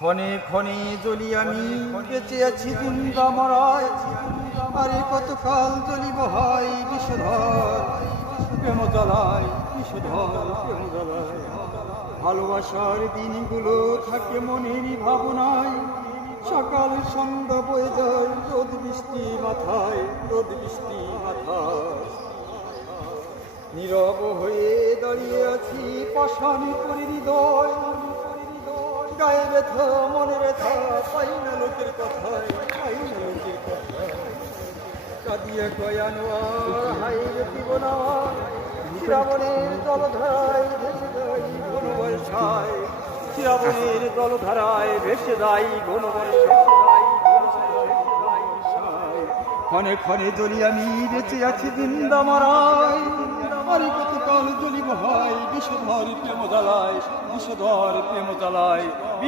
ক্ষণে ক্ষণে জ্বলি আমি বেঁচে আছি জিন্দা মরায়, আরে কতকাল জ্বলিব হাই বিষধর প্রেম জ্বালায়, বিষধর প্রেম জ্বালায়। ভালোবাসার দিনগুলো থাকে মনের ভাবনায়, সকাল সন্ধ্যা বয়ে যায় রোদ বৃষ্টি মাথায়, রোদ বৃষ্টি মাথায়। নীরব হয়ে দাঁড়িয়ে আছি পাষাণ করে হৃদয়, গায়ে ব্যথা মনে ব্যথা পাই না লোকের কথায়, পাই না লোকের কথায়। কাঁদিয়া কয়ানোয়ার হাই রে জীবনার, শ্রাবণের জলধারায় ভেসে যাই ঘন বর্ষায়, শ্রাবণের জলধারায় ভেসে যাই ঘন বর্ষায়। ক্ষণে ক্ষণে জ্বলি আমি বেঁচে আছি জিন্দা মরায়, আরে কতকাল জ্বলিব হাই বিষধর প্রেম জ্বালায়, বিষধর প্রেম জ্বালায়।